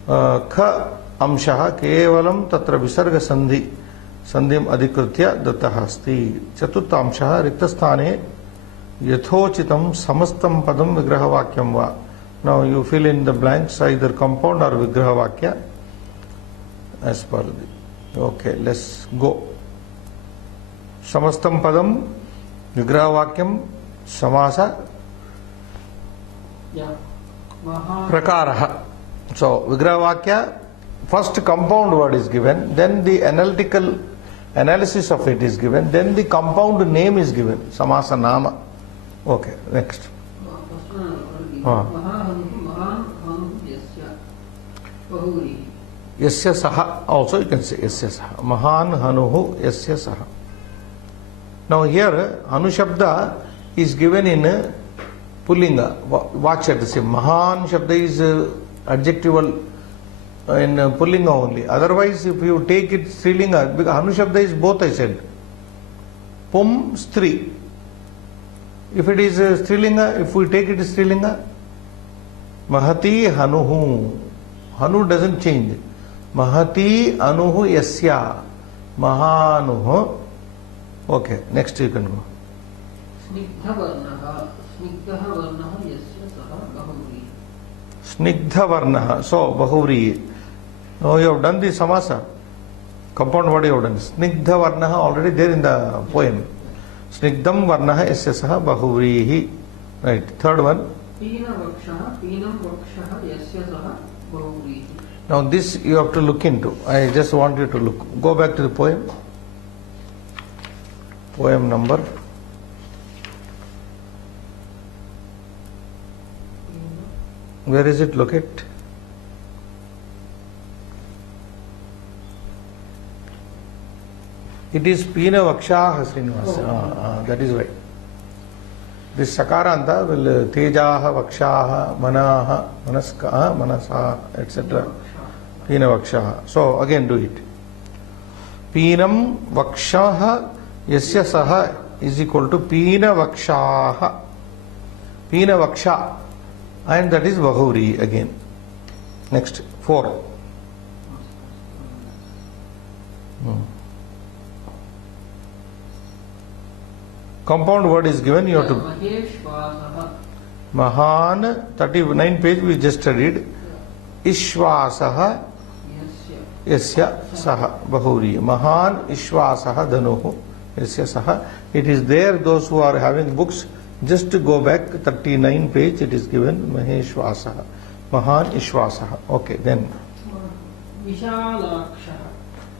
ka amshaha kevalam tatra visarga sandhi sandhim adhikritya dattah asti. Chaturtha amshaha riktasthane yathochitam samastam padam vigraha vakyam va. Now you fill in the blanks, either compound or vigraha vakya as per the. Okay, let's go. Samastam padam vigraha vakyam samasa prakaraha. So vigraha vakya, first compound word is given, then the analytical analysis of it is given, then the compound name is given, samasa nama. Okay, next. Yasya saha, also you can say yasya saha. Mahan hanuhu yasya saha. Now here Hanu Shabda is given in Pullinga. Watch at the same. Mahan Shabda is adjectival in Pullinga only. Otherwise, if you take it Strilinga, because Hanu Shabda is both, I said. Pum Stri. If it is Strilinga, if we take it Strilinga, Mahati Hanuhu. Hanu doesn't change. Mahati Anuhu Yasya. Mahanuhu. Okay, next you can go. Snigdha Varnaha. So, Bahuri. Now you have done the samasa. Compound what you have done. Snigdha Varnaha already there in the poem. Snigdham Varnaha Yasya Saha Bahurihi. Right. Third one. Now this you have to look into. I just want you to look. Go back to the poem. Poem number. Where is it located? It is Pina Vakshaha Srinivas. That is why. This Sakaranta will Tejaha, Vakshaha, Manaha, Manaska, Manasa, etc. Pina Vakshaha. So again do it. Pinam Vakshaha Yasya Saha is equal to Pina Vakshaha. Pina Vaksha. And that is Bahuri again. Next, 4. Compound word is given, you have to. Mahan, 39 page we just studied. Ishvasaha Yasya Saha Bahuri. Mahan Ishvasaha Dhanuhu Yasya Saha. It is there, those who are having books, just to go back 39 page, it is given Maheshwasaha. Mahan Ishwasaha. Okay, then.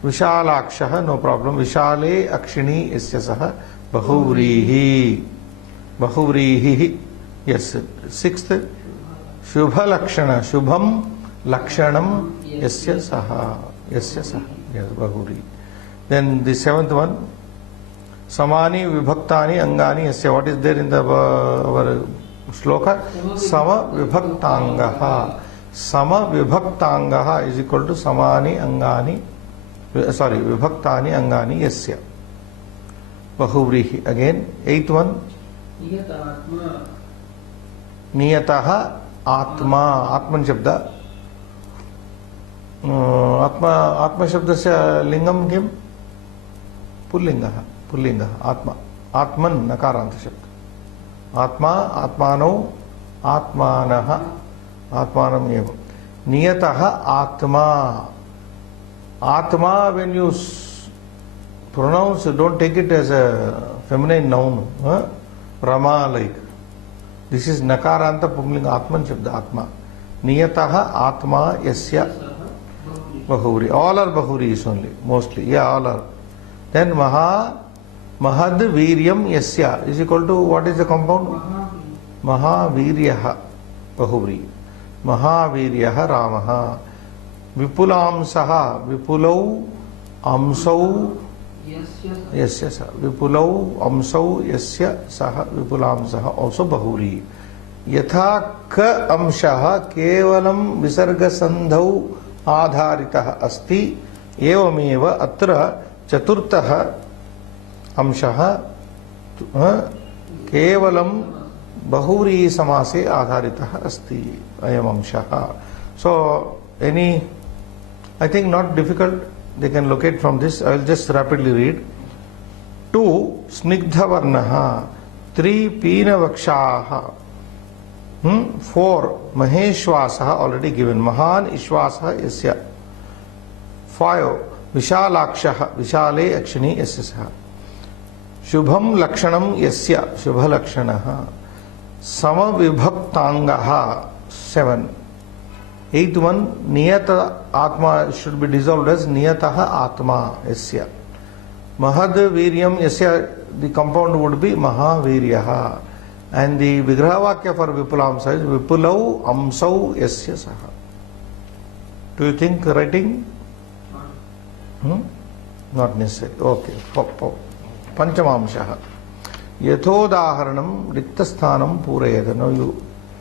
Vishalakshaha, no problem. Vishale Akshini Yasya Saha Bahuvrihi. Bahuvrihi. Yes. 6th. Shubha Lakshana. Shubham Lakshanam Yasya Saha. Yasya Saha. Yes, Bahuri. Then the 7th one. Samani Vibhaktani Angani Yasya. What is there in the our sloka? Sama Vibhaktangaha. Sama Vibhaktangaha is equal to Samani Angani. Sorry, Vibhaktani Angani Yasya. Bahuvrihi. Again, 8th one. Niyataha Atma. Atman Shabda. Atma Shabda se lingam kim? Pullingaha. Pullinga, Atma. Atman, Nakaranta Shabda. Atma, Atmano, Atmanaha, Atmanam eva. Niyataha Atma. Atma, when you pronounce, don't take it as a feminine noun. Rama like. This is Nakaranta Pumlinga Atman Shabda, Atma. Niyataha Atma Yasya Bahuri. All are Bahuris only, mostly. Yeah, all are. Then Mahad Viryam Yasya is equal to what is the compound? Mahaviryah Bahuvri. Mahaviryah Ramah. Vipulamsaha. Vipulau Amsau Yasya Saha. Vipulau Amsau Yasya Saha. Vipulamsaha. Also Bahuvri. Yatha Ka Amshaha Kevalam Visarga Sandhau Adharitah Asti Evameva Atra Chaturtah Amshaha Kevalam Bahuri Samase Adharitah Asti Ayam Amshaha. So, I think not difficult, they can locate from this. I will just rapidly read. 2. Snigdha Varnaha. 3. Pina Vakshaha. 4. Maheshwasaha, already given. Mahan Ishwasaha Yasya. 5. Vishalakshaha. Vishale Akshini Yasya. Shubham Lakshanam Yasya. Shubha Lakshanaha. Samavibhaktangaha. 7. 8th one, Niyata Atma should be dissolved as Niyataha Atma Yasya. Mahad Viryam Yasya, the compound would be Mahaviryaha. And the Vigrahavakya for Vipulamsa is Vipulau Amsau Yasya Saha. Do you think writing? Not necessary. Okay. Panchamamshaha. Yathodaharanam Riktasthanam Purayada. Now you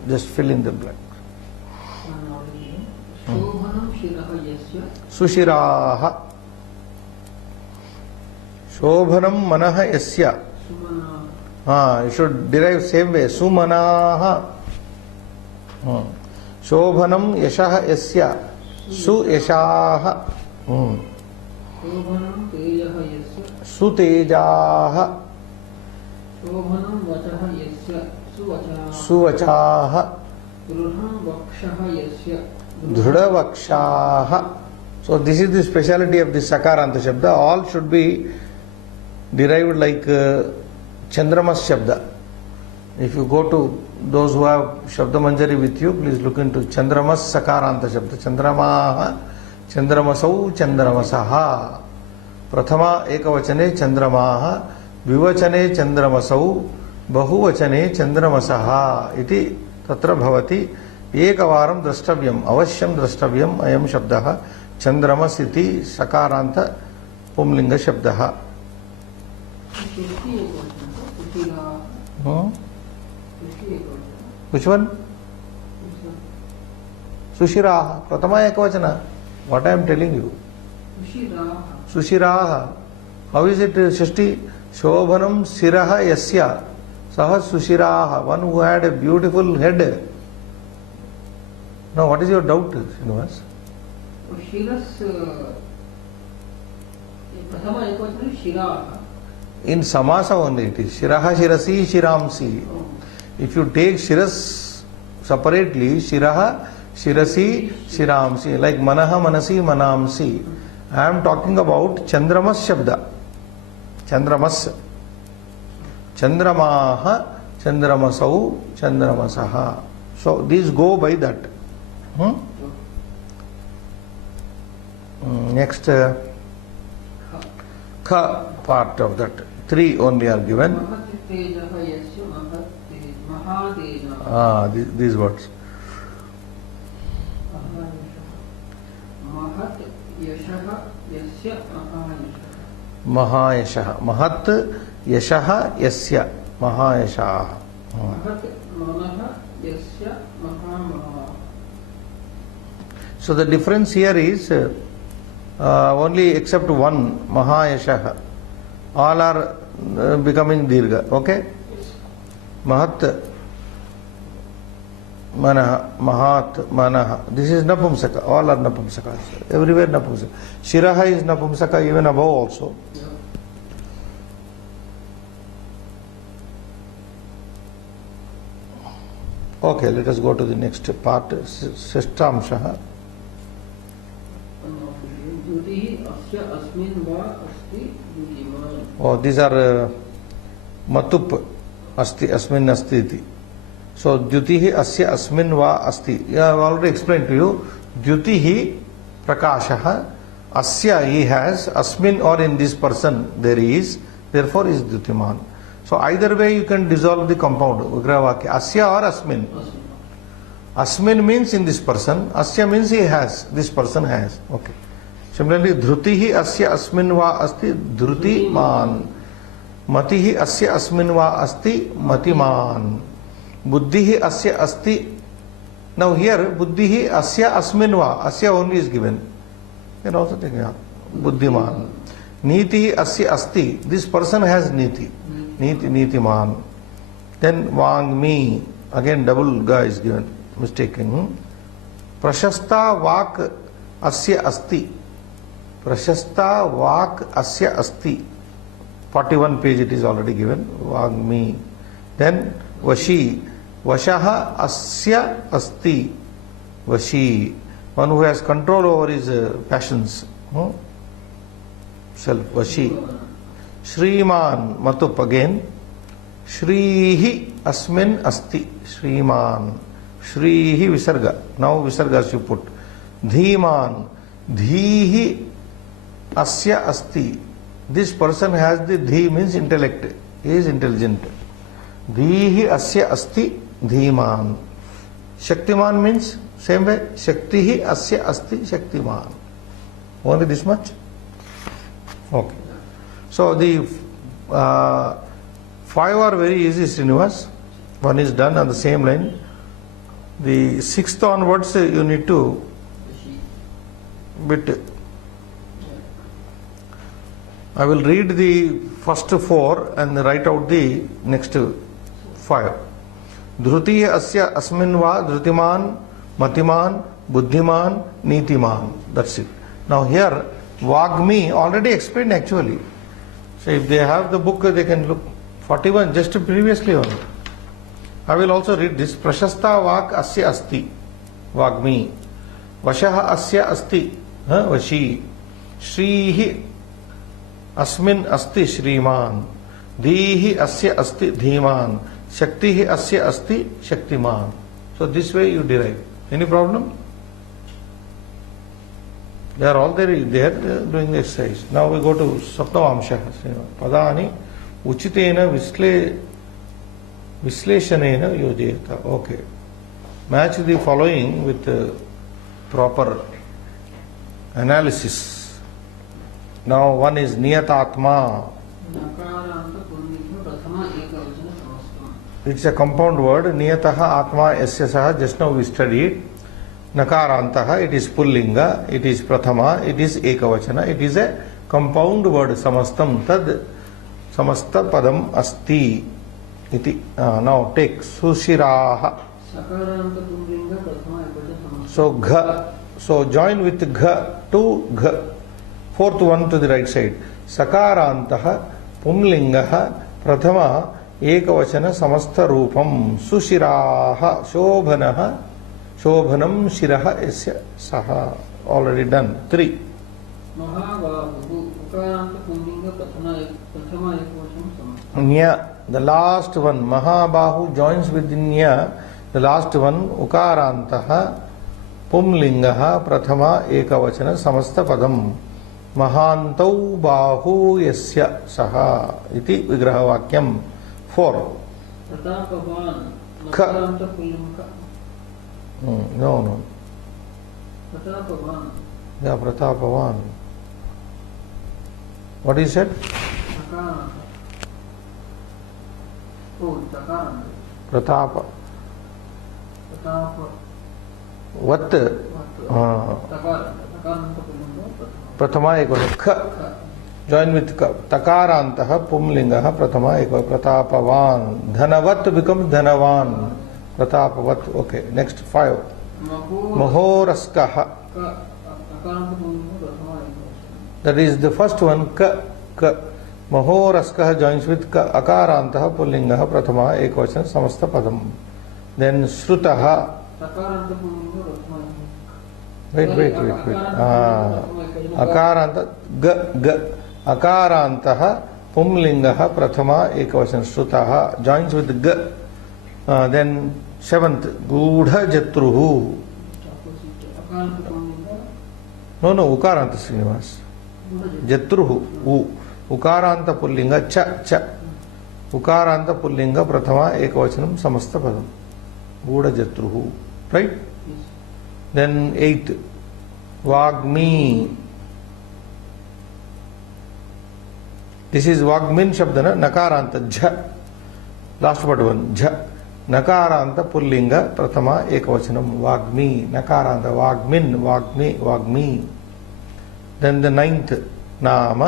just fill in the blank. Sushiraha. Shobhanam Manaha Yasya. You should derive same way. Sumanaha. Shobhanam Yashaha Yasya. Su Yashaha. Shobhanam Tejaha Yasya. Su Tejaha. Shobhanam Vachaha Yasya. Su Vachaha. Su Vachaha. Drudham Vakshaha Yasya. Dhrudha Vakshaha. So this is the speciality of the Sakaranta Shabda. All should be derived like Chandramas Shabda. If you go to those who have Shabda Manjari with you, please look into Chandramas Sakaranta Shabda. Chandramaha, Chandramasau, Chandramasaha. Prathama Ekavachane Chandramaha, Vivachane Chandramasau, Bahuvachane Chandramasaha. Iti Tatra Bhavati. Ekavaram Drashtavyam, Avashyam Drashtavyam, Ayam Shabdaha, Chandramas iti Sakaranta Pumlinga Shabdaha. Which one? Sushiraha. Pratama Ekavachana. What I am telling you? Sushiraha. How is it Shashti? Shobhanam Siraha Yasya. Saha Sushiraha. One who had a beautiful head. Now, what is your doubt, Srinivas? In Samasa only it is. Shiraha Shirasi Shiramsi. If you take Shiras separately, Shiraha Shirasi Shiramsi. Like Manaha Manasi Manamsi. I am talking about Chandramas Shabda. Chandramas. Chandramaha Chandramasau Chandramasaha. So these go by that. Next, Kha part of that. 3 only are given. These words. Mahayashaha. Mahat Yashaha Yasya. Mahayashaha. So the difference here is only except one, Mahayashaha. All are becoming Dirgha. Okay? Mahat, Manaha, Mahat, Manaha. This is Napumsaka. All are Napumsakas. Everywhere Napumsaka. Shiraha is Napumsaka even above also. Okay, let us go to the next part. Seshtamshaha. Oh, these are Matup Asti, Asmin Asti iti. So, Dyutihi Asya Asmin Va Asti. I have already explained to you. Dyutihi Prakashaha. Asya he has. Asmin or in this person there is. Therefore is Dyutiman. So, So either way you can dissolve the compound, Vigraha Vakya, Asya or Asmin. Asmin means in this person, Asya means he has, this person has. Okay. Similarly, Dhrutihi Asya Asmin Va Asti Dhruti Man. Matihi Asya Asmin Va Asti Matiman. Buddhihi Asya Asti. Now here, Buddhihi Asya Asmin Va. Asya only is given. You can also take it. Buddhiman. Nitihi Asya Asti. This person has Niti. Nitiman. Then Vangmi. Again double Ga is given. Mistaken. Prashasta Vak Asya Asti. Prashasta Vak Asya Asti. 41 page it is already given. Vagmi. Then Vashi. Vashaha Asya Asti. Vashi. One who has control over his passions. Self. Vashi. Shriman. Matup again. Shrihi Asmin Asti. Shriman. Shrihi Visarga. Now Visargas you put. Dhiman. Dhihi Asya Asti. This person has the Dhi means intellect. He is intelligent. Dhihi Asya Asti. Dhiman. Shaktiman means same way. Shaktihi Asya Asti. Shaktiman. Only this much? Okay. So the 5 are very easy, Srinivas. One is done on the same line. The 6th onwards you need to bit. I will read the first 4 and write out the next 5. Dhruti Asya Asmin Va Dhrutiman Matiman Buddhiman Nitiman. That's it. Now here Vagmi already explained actually. So if they have the book they can look. 41 just previously on. I will also read this. Prashasta Vak Asya Asti. Vagmi. Vashaha Asya Asti. Vashi. Shrihi Asmin Asti Shriman. Dhihi Asya Asti Dhiman. Shaktihi Asya Asti Shaktiman. So this way you derive. Any problem? They are all there doing the exercise. Now we go to Saptavamsha. Padani Uchitena Visleshanena Yojeta. Okay. Match the following with proper analysis. Now one is Niyatatma. It's a compound word. Niyataha Atma Yasya Saha. Just now we studied. Nakarantaha. It is Pullinga. It is Prathama. It is Ekavachana. It is a compound word. Samastam Tad Samasta Padam Asti. Iti. Now take Sushiraha. So Gha. So join with Gha to Gha. 4th one to the right side. Sakarantaha Pumlingaha Prathama Ekavachana Samasta Rupam Sushiraha Shobhanaha Shobhanam Shiraha Yasya Saha. Already done. 3. Nya. The last one. Mahabahu joins with Nya. The last one. Ukarantaha Pumlingaha Prathama Ekavachana Samasta Padam Mahantau Bahu Yasya Saha. Iti Vigraha Vakyam. 4. Ka. No. Yeah, Pratapavan. What is it? Pratapa. What? Prathama Ekavachana. Ka. Join with Ka. Takarantaha Pumlingaha Prathama Ekavachana. Pratapavan. Dhanavat becomes Dhanavan. Pratapavat. Okay. Next 5. Mahoraskaha. That is the first one. Ka. Mahoraskaha joins with Ka. Akarantaha Pullingaha Prathama Ekavachana Samasta Padam. Then Shrutaha. Wait. Akaranta. Ga. Akarantaha Pumlingaha Prathama Ekavachana Shrutaha joins with Ga. Then 7th, Gudha Jatruhu. No, Ukaranta Srinivas. Jatruhu. Ukaranta Pullinga Cha. उकारांत पुल्लिंग प्रथमा एकवचनम समस्त पदम गूढ़जत्रुः, right? Yes. Then eighth, वाग्मी. This is वाग्मिन शब्द ना, नकारांत झ, last word one झ, नकारांत pulling प्रथमा एकवचनम वाग्मी, नकारांत वाग्मिन, वाग्मी, वाग्मी. Then the ninth, नाम.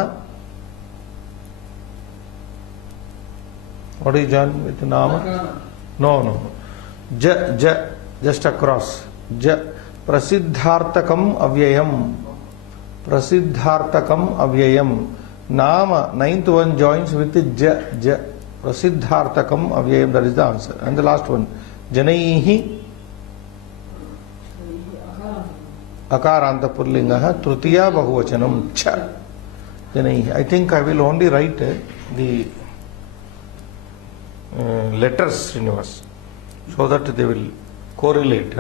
What is joined with नाम? No. ज, just across. ज, प्रसिद्धार्थकम अव्ययम, प्रसिद्धार्थकम अव्ययम. नाम, ninth one joins with j, प्रसिद्धार्थकम अव्ययम. That is the answer. And the last one, जनैहि अकारांत पुल्लिंगः तृतीया बहुवचनम छ, जनैहि. I think I will only write the letters, Srinivas, so that they will correlate.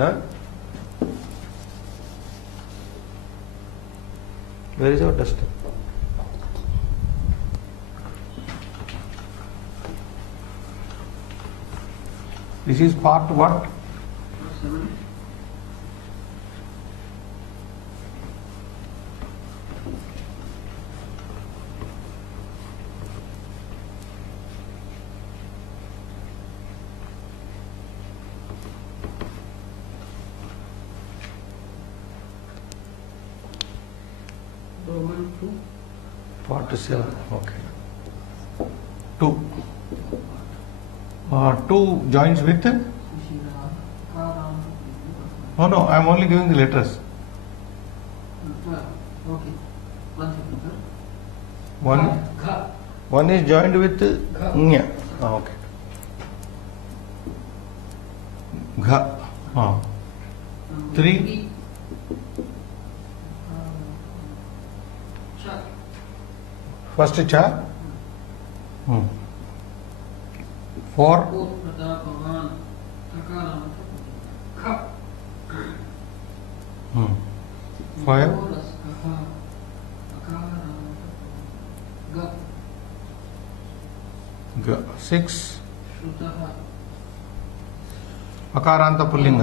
Where is our duster? This is part what? 7. Roman 2. Part 7. Okay. 2. 2 joins with? No, I am only giving the letters. Okay. One is joined with nya. Okay. Gha. 3. First cha. 4. 5. 6. अकारांत पुल्लिंग.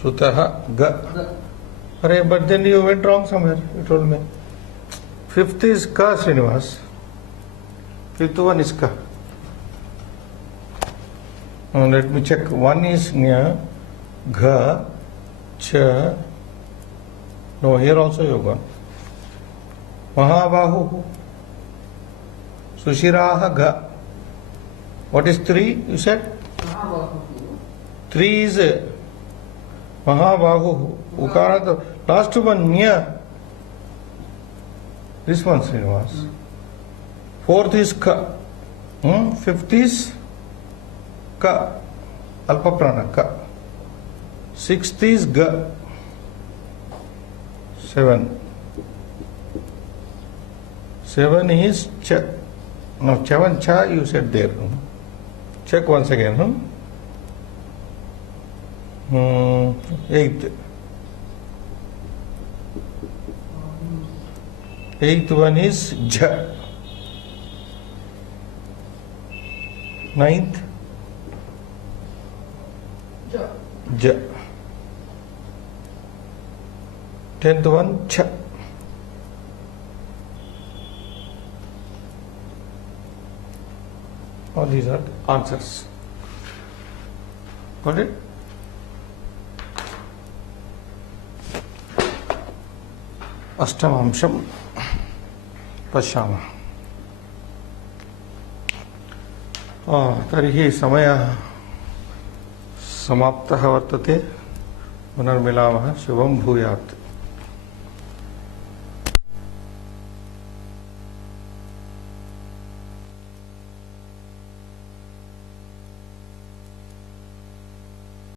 Sutah ga. Arey, but then you went wrong somewhere, you told me. 5th is ka, Srinivas. 5th one is ka. Let me check. 1 is nya, gha, cha. No, here also you gone. Mahabahu. Sushiraha ga. What is 3? You said? 3 is Mahabahu. Ukarata. Last one, nya. This one, Srinivas. 4th is ka. 5th is ka. Alpa prana, ka. 6th is ga. 7. 7 is cha. No, 7 cha you said there. Check once again. 8th. 8th one is ja. 9th ja. 10th one cha. All these are answers. Got it? अष्टमांशं पश्यामः. तर्हि समयः समाप्तः वर्तते. पुनर्मिलामः. शुभं भूयात्.